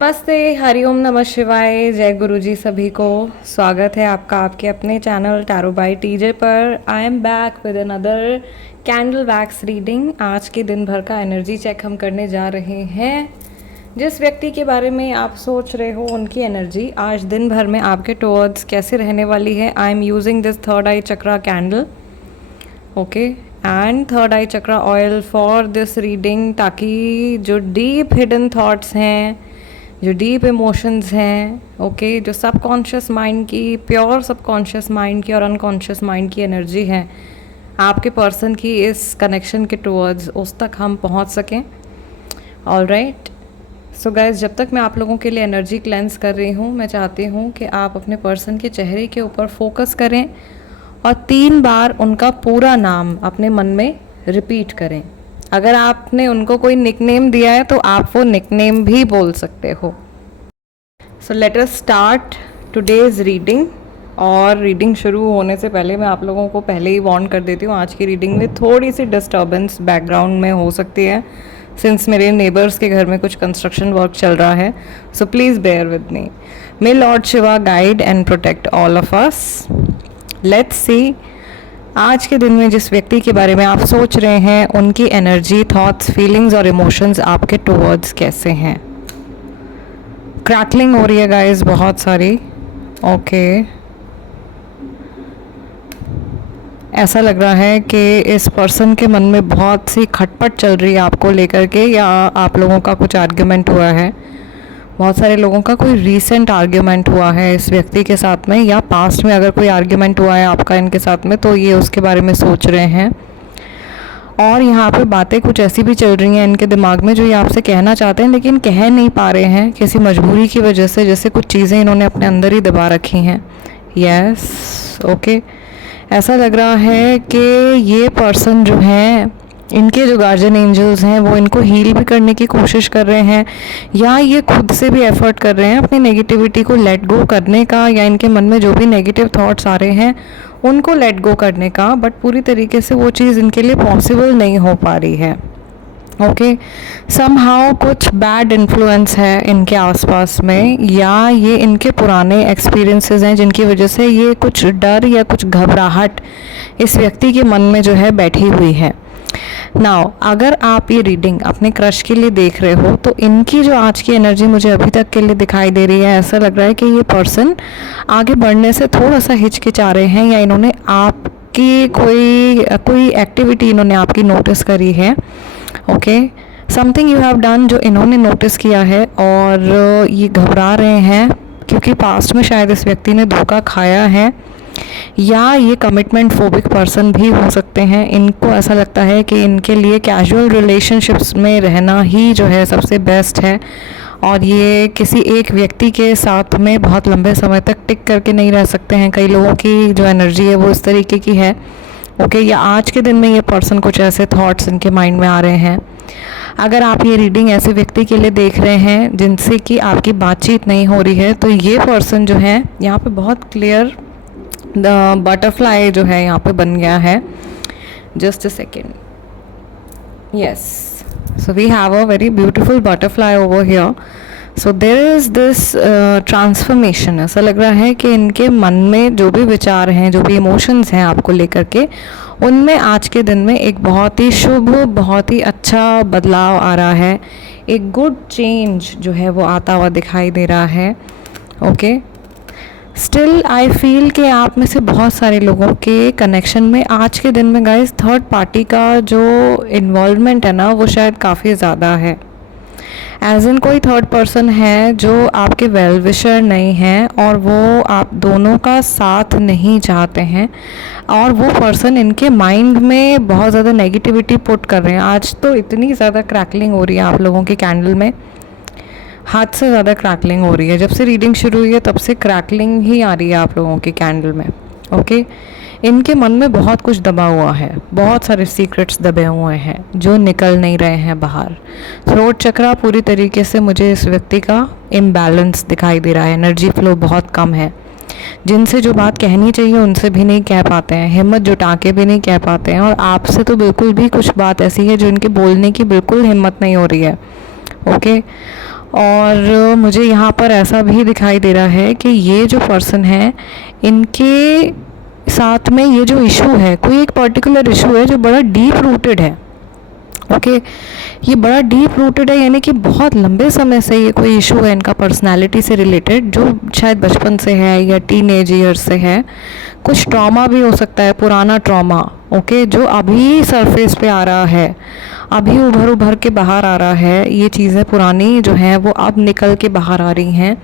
नमस्ते, हरिओम नमः शिवाय, जय गुरु जी सभी को। स्वागत है आपका आपके अपने चैनल टैरो बाय टीजे पर। I am back with another candle wax reading. आज के दिन भर का एनर्जी चेक हम करने जा रहे हैं। जिस व्यक्ति के बारे में आप सोच रहे हो उनकी एनर्जी आज दिन भर में आपके टुवर्ड्स कैसे रहने वाली है। I am using this third I chakra candle, okay, and third I chakra oil for this reading, ताकि जो डीप हिडन थॉट्स हैं, जो डीप इमोशंस हैं, ओके, जो सबकॉन्शियस माइंड की, प्योर सबकॉन्शियस माइंड की और अनकॉन्शियस माइंड की एनर्जी है आपके पर्सन की इस कनेक्शन के टुवर्ड्स, उस तक हम पहुंच सकें। ऑल राइट, सो गाइज, जब तक मैं आप लोगों के लिए एनर्जी क्लेंस कर रही हूँ, मैं चाहती हूँ कि आप अपने पर्सन के चेहरे के ऊपर फोकस करें और 3 बार उनका पूरा नाम अपने मन में रिपीट करें। अगर आपने उनको कोई निकनेम दिया है तो आप वो निकनेम भी बोल सकते हो। So let us start today's reading. और रीडिंग शुरू होने से पहले मैं आप लोगों को पहले ही वार्न कर देती हूँ, आज की रीडिंग में थोड़ी सी डिस्टर्बेंस बैकग्राउंड में हो सकती है, सिंस मेरे नेबर्स के घर में कुछ कंस्ट्रक्शन वर्क चल रहा है। So please bear with me. May lord Shiva guide and protect all of us. Let's see आज के दिन में जिस व्यक्ति के बारे में आप सोच रहे हैं उनकी एनर्जी, थॉट्स, फीलिंग्स और इमोशंस आपके टुवर्ड्स कैसे हैं। क्रैकलिंग हो रही है गाइस बहुत सारी, ओके। ऐसा लग रहा है कि इस पर्सन के मन में बहुत सी खटपट चल रही है आपको लेकर के, या आप लोगों का कुछ आर्ग्यूमेंट हुआ है। बहुत सारे लोगों का कोई रीसेंट आर्ग्यूमेंट हुआ है इस व्यक्ति के साथ में, या पास्ट में अगर कोई आर्ग्यूमेंट हुआ है आपका इनके साथ में तो ये उसके बारे में सोच रहे हैं। और यहाँ पे बातें कुछ ऐसी भी चल रही हैं इनके दिमाग में जो ये आपसे कहना चाहते हैं लेकिन कह नहीं पा रहे हैं किसी मजबूरी की वजह से, जैसे कुछ चीज़ें इन्होंने अपने अंदर ही दबा रखी हैं। Yes, okay. ऐसा लग रहा है कि ये पर्सन जो है, इनके जो गार्जियन एंजल्स हैं वो इनको हील भी करने की कोशिश कर रहे हैं, या ये खुद से भी एफर्ट कर रहे हैं अपनी नेगेटिविटी को लेट गो करने का, या इनके मन में जो भी नेगेटिव थॉट्स आ रहे हैं उनको लेट गो करने का, बट पूरी तरीके से वो चीज़ इनके लिए पॉसिबल नहीं हो पा रही है। ओके, समहाउ कुछ बैड इन्फ्लुएंस है इनके आसपास में, या ये इनके पुराने एक्सपीरियंसेस हैं जिनकी वजह से ये कुछ डर या कुछ घबराहट इस व्यक्ति के मन में जो है बैठी हुई है। नाउ, अगर आप ये रीडिंग अपने क्रश के लिए देख रहे हो तो इनकी जो आज की एनर्जी मुझे अभी तक के लिए दिखाई दे रही है, ऐसा लग रहा है कि ये पर्सन आगे बढ़ने से थोड़ा सा हिचकिचा रहे हैं, या इन्होंने आपकी कोई एक्टिविटी इन्होंने आपकी नोटिस करी है। Okay, something you have done जो इन्होंने नोटिस किया है, और ये घबरा रहे हैं क्योंकि पास्ट में शायद इस व्यक्ति ने धोखा खाया है, या ये कमिटमेंट फोबिक पर्सन भी हो सकते हैं। इनको ऐसा लगता है कि इनके लिए कैजुअल रिलेशनशिप्स में रहना ही जो है सबसे बेस्ट है, और ये किसी एक व्यक्ति के साथ में बहुत लंबे समय तक टिक करके नहीं रह सकते हैं। कई लोगों की जो एनर्जी है वो इस तरीके की है, ओके। या आज के दिन में ये पर्सन कुछ ऐसे थॉट्स इनके माइंड में आ रहे हैं। अगर आप ये रीडिंग ऐसे व्यक्ति के लिए देख रहे हैं जिनसे कि आपकी बातचीत नहीं हो रही है, तो ये पर्सन जो है यहाँ पे बहुत क्लियर बटरफ्लाई जो है यहाँ पे बन गया है। Just a second, yes, so we have a very beautiful butterfly over here. So there is this transformation. ऐसा लग रहा है कि इनके मन में जो भी विचार हैं, जो भी इमोशंस हैं आपको लेकर के, उनमें आज के दिन में एक बहुत ही शुभ, बहुत ही अच्छा बदलाव आ रहा है। एक गुड चेंज जो है वो आता हुआ दिखाई दे रहा है, ओके। स्टिल आई फील कि आप में से बहुत सारे लोगों के कनेक्शन में आज के दिन में गाइस थर्ड पार्टी का जो इन्वॉल्वमेंट है ना, वो शायद काफ़ी ज़्यादा है। एज इन कोई थर्ड पर्सन है जो आपके वेल विशर नहीं है, और वो आप दोनों का साथ नहीं चाहते हैं, और वो पर्सन इनके माइंड में बहुत ज़्यादा नेगेटिविटी पुट कर रहे हैं। आज तो इतनी ज़्यादा क्रैकलिंग हो रही है आप लोगों की कैंडल में, हाथ से ज़्यादा क्रैकलिंग हो रही है। जब से रीडिंग शुरू हुई है तब से क्रैकलिंग ही आ रही है आप लोगों की कैंडल में, ओके। इनके मन में बहुत कुछ दबा हुआ है, बहुत सारे सीक्रेट्स दबे हुए हैं जो निकल नहीं रहे हैं बाहर। थ्रोट चक्रा पूरी तरीके से मुझे इस व्यक्ति का इम्बैलेंस दिखाई दे रहा है, एनर्जी फ्लो बहुत कम है। जिनसे जो बात कहनी चाहिए उनसे भी नहीं कह पाते हैं, हिम्मत जुटा के भी नहीं कह पाते हैं, और आपसे तो बिल्कुल भी कुछ बात ऐसी है जो इनके बोलने की बिल्कुल हिम्मत नहीं हो रही है, ओके। और मुझे यहाँ पर ऐसा भी दिखाई दे रहा है कि ये जो पर्सन है, इनके साथ में ये जो इशू है, कोई एक पर्टिकुलर इशू है जो बड़ा डीप रूटेड है। ओके ये बड़ा डीप रूटेड है, यानी कि बहुत लंबे समय से ये कोई इशू है इनका पर्सनालिटी से रिलेटेड, जो शायद बचपन से है या टीनेज ईयर से है। कुछ ट्रॉमा भी हो सकता है, पुराना ट्रॉमा, ओके, जो अभी सरफेस पे आ रहा है, अभी उभर उभर के बाहर आ रहा है। ये चीज़ें पुरानी जो हैं वो अब निकल के बाहर आ रही हैं।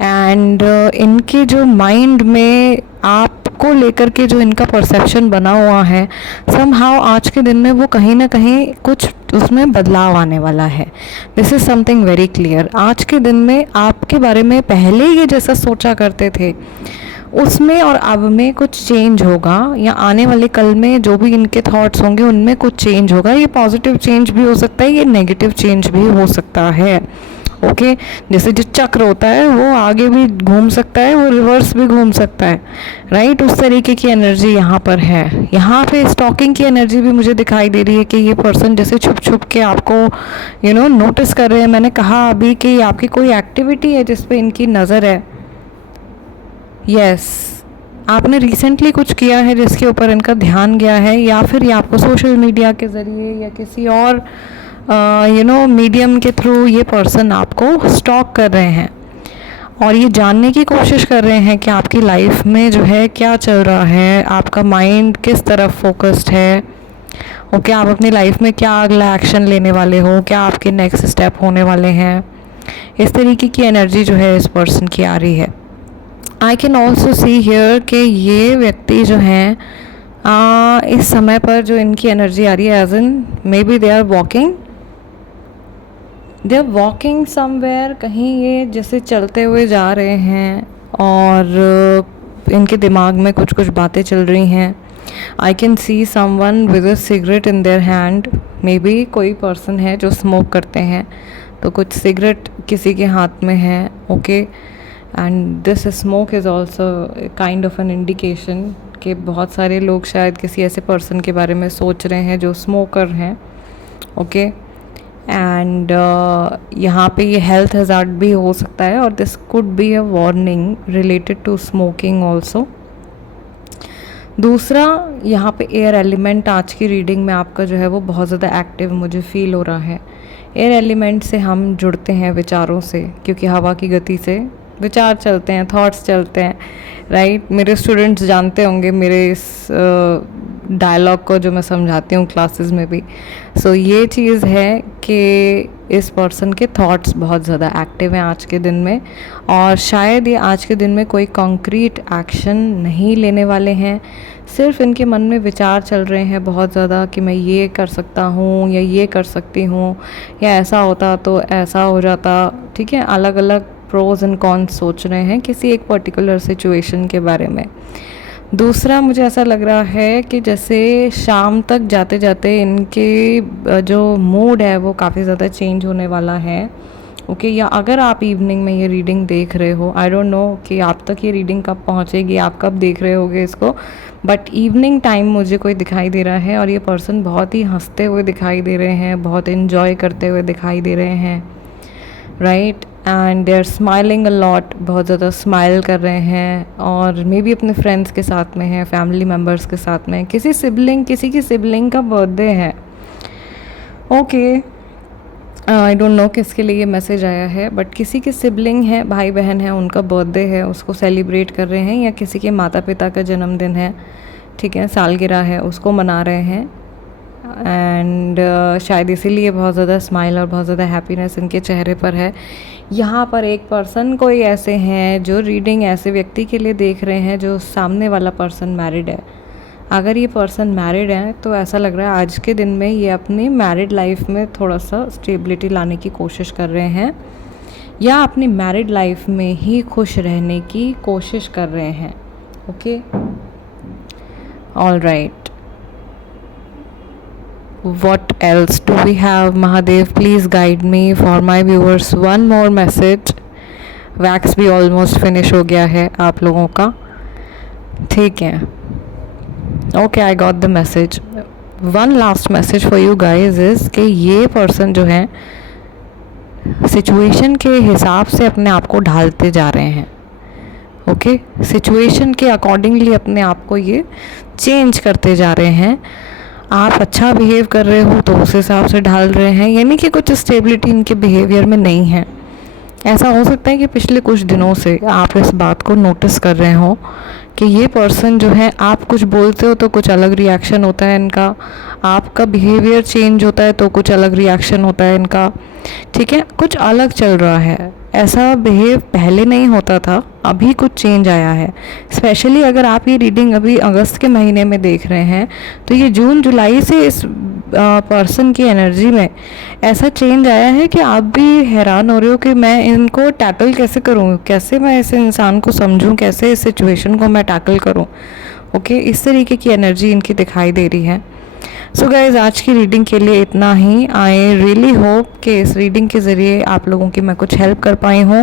एंड इनके जो माइंड में आपको लेकर के जो इनका परसेप्शन बना हुआ है, समहाउ आज के दिन में वो कहीं ना कहीं कुछ उसमें बदलाव आने वाला है। This is something very clear. आज के दिन में आपके बारे में पहले ये जैसा सोचा करते थे उसमें और अब में कुछ चेंज होगा, या आने वाले कल में जो भी इनके थॉट्स होंगे उनमें कुछ चेंज होगा। ये पॉजिटिव चेंज भी हो सकता है, ये नेगेटिव चेंज भी हो सकता है। ओके जैसे जो चक्र होता है वो आगे भी घूम सकता है, वो रिवर्स भी घूम सकता है, राइट। उस तरीके की एनर्जी यहाँ पर है। यहाँ पे स्टॉकिंग की एनर्जी भी मुझे दिखाई दे रही है कि ये पर्सन जैसे छुप छुप के आपको नोटिस कर रहे हैं। मैंने कहा अभी कि आपकी कोई एक्टिविटी है जिस पे इनकी नज़र है। यस आपने रिसेंटली कुछ किया है जिसके ऊपर इनका ध्यान गया है, या फिर ये आपको सोशल मीडिया के ज़रिए या किसी और मीडियम के थ्रू ये पर्सन आपको स्टॉक कर रहे हैं और ये जानने की कोशिश कर रहे हैं कि आपकी लाइफ में जो है क्या चल रहा है, आपका माइंड किस तरफ फोकस्ड है। ओके आप अपनी लाइफ में क्या अगला एक्शन लेने वाले हो, क्या आपके नेक्स्ट स्टेप होने वाले हैं। इस तरीके की एनर्जी जो है इस पर्सन की आ रही है। I can also see here कि ये व्यक्ति जो हैं इस समय पर जो इनकी एनर्जी आ रही है, as in maybe they are walking somewhere, कहीं ये जैसे चलते हुए जा रहे हैं और इनके दिमाग में कुछ कुछ बातें चल रही हैं। I can see someone with a cigarette in their hand. May be कोई पर्सन है जो स्मोक करते हैं, तो कुछ सिगरेट किसी के हाथ में है। Okay and this smoke is also kind of an indication कि बहुत सारे लोग शायद किसी ऐसे पर्सन के बारे में सोच रहे हैं जो स्मोकर हैं। ओके एंड यहाँ पे ये हेल्थ हज़ार्ड भी हो सकता है, और this could be a warning related to smoking also. दूसरा यहाँ पे एयर एलिमेंट आज की रीडिंग में आपका जो है वो बहुत ज़्यादा एक्टिव मुझे फील हो रहा है। एयर एलिमेंट से हम जुड़ते हैं विचारों से, क्योंकि हवा की गति से विचार चलते हैं, थॉट्स चलते हैं, राइट। मेरे स्टूडेंट्स जानते होंगे मेरे इस डायलॉग को जो मैं समझाती हूँ क्लासेस में भी। सो ये चीज़ है कि इस पर्सन के थॉट्स बहुत ज़्यादा एक्टिव हैं आज के दिन में, और शायद ये आज के दिन में कोई कॉन्क्रीट एक्शन नहीं लेने वाले हैं। सिर्फ इनके मन में विचार चल रहे हैं बहुत ज़्यादा कि मैं ये कर सकता हूँ या ये कर सकती हूँ, या ऐसा होता तो ऐसा हो जाता। ठीक है, अलग अलग प्रोज एंड कॉन्स सोच रहे हैं किसी एक पर्टिकुलर सिचुएशन के बारे में। दूसरा मुझे ऐसा लग रहा है कि जैसे शाम तक जाते जाते इनके जो मूड है वो काफ़ी ज़्यादा चेंज होने वाला है। ओके या अगर आप इवनिंग में ये रीडिंग देख रहे हो, आई डोंट नो कि आप तक ये रीडिंग कब पहुंचेगी, आप कब देख रहे होगे इसको, बट इवनिंग टाइम मुझे कोई दिखाई दे रहा है, और ये पर्सन बहुत ही हंसते हुए दिखाई दे रहे हैं, बहुत इन्जॉय करते हुए दिखाई दे रहे हैं, right. And they are smiling a lot, बहुत ज़्यादा स्माइल कर रहे हैं, और मे बी अपने फ्रेंड्स के साथ में हैं, फैमिली मेम्बर्स के साथ में। किसी की सिबलिंग का बर्थडे है। ओके आई डोंट नो किसके लिए ये मैसेज आया है, बट किसी के सिबलिंग है, भाई बहन है, उनका बर्थडे है, उसको सेलिब्रेट कर रहे हैं, या किसी के माता पिता का जन्मदिन है, ठीक है, सालगिरह है, उसको मना रहे हैं। एंड शायद इसीलिए बहुत ज़्यादा स्माइल और बहुत ज़्यादा हैप्पीनेस इनके चेहरे पर है। यहाँ पर एक पर्सन कोई ऐसे हैं जो रीडिंग ऐसे व्यक्ति के लिए देख रहे हैं जो सामने वाला पर्सन मैरिड है। अगर ये पर्सन मैरिड है तो ऐसा लग रहा है आज के दिन में ये अपनी मैरिड लाइफ में थोड़ा सा स्टेबिलिटी लाने की कोशिश कर रहे हैं, या अपनी मैरिड लाइफ में ही खुश रहने की कोशिश कर रहे हैं। Okay all right, what else do we have? Mahadev, please guide me for my viewers one more message. Wax भी ऑलमोस्ट फिनिश हो गया है आप लोगों का, ठीक है। Okay I got the message. One last message for you guys is कि ये पर्सन जो है सिचुएशन के हिसाब से अपने आप को ढालते जा रहे हैं। ओके, सिचुएशन के अकॉर्डिंगली अपने आप को ये चेंज करते जा रहे हैं। आप अच्छा बिहेव कर रहे हो तो उस हिसाब से ढाल रहे हैं, यानी कि कुछ स्टेबिलिटी इनके बिहेवियर में नहीं है। ऐसा हो सकता है कि पिछले कुछ दिनों से आप इस बात को नोटिस कर रहे हो कि ये पर्सन जो है, आप कुछ बोलते हो तो कुछ अलग रिएक्शन होता है इनका, आपका बिहेवियर चेंज होता है तो कुछ अलग रिएक्शन होता है इनका। ठीक है, कुछ अलग चल रहा है, ऐसा बिहेव पहले नहीं होता था, अभी कुछ चेंज आया है। स्पेशली अगर आप ये रीडिंग अभी अगस्त के महीने में देख रहे हैं तो ये जून जुलाई से इस पर्सन की एनर्जी में ऐसा चेंज आया है कि आप भी हैरान हो रहे हो कि मैं इनको टैकल कैसे करूँ, कैसे मैं इस इंसान को समझूं, कैसे इस सिचुएशन को मैं टैकल करूँ। ओके, इस तरीके की एनर्जी इनकी दिखाई दे रही है। सो गाइज, आज की रीडिंग के लिए इतना ही। आई रियली होप कि इस रीडिंग के ज़रिए आप लोगों की मैं कुछ हेल्प कर पाई हूँ।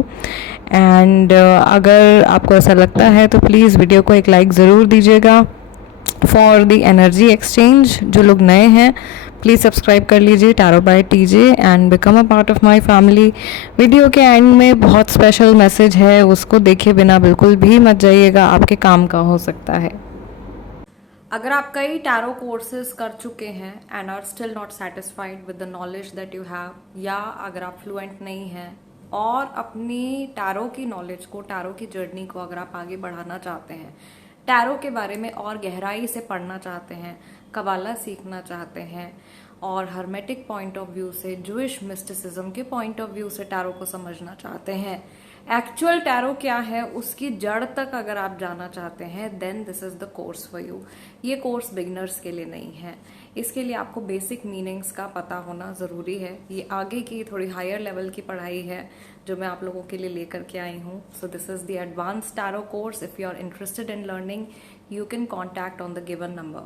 एंड अगर आपको ऐसा लगता है तो प्लीज़ वीडियो को एक लाइक ज़रूर दीजिएगा फॉर द एनर्जी एक्सचेंज। जो लोग नए हैं प्लीज़ सब्सक्राइब कर लीजिए tarot bye TJ and become a part of my family. Video के एंड में बहुत स्पेशल मैसेज है, उसको देखे बिना बिल्कुल भी मत जाइएगा, आपके काम का हो सकता है। अगर आप कई टैरो कोर्सेज कर चुके हैं and are still not satisfied with the knowledge that you have, या अगर आप फ्लुएंट नहीं हैं और अपनी टैरो की नॉलेज को, टैरो की जर्नी को अगर आप आगे बढ़ाना चाहते हैं, टैरो के बारे में और गहराई से पढ़ना चाहते हैं, कबाला सीखना चाहते हैं और हर्मेटिक पॉइंट ऑफ व्यू से, जूइश मिस्टिसिज्म के पॉइंट ऑफ व्यू से टैरो को समझना चाहते हैं, एक्चुअल टैरो क्या है उसकी जड़ तक अगर आप जाना चाहते हैं, then this is the course for you. ये कोर्स बिगिनर्स के लिए नहीं है, इसके लिए आपको बेसिक मीनिंग्स का पता होना ज़रूरी है। ये आगे की थोड़ी हायर लेवल की पढ़ाई है जो मैं आप लोगों के लिए लेकर के आई हूँ। So this is the advance tarot course. If you are interested in learning, you can contact on the given number.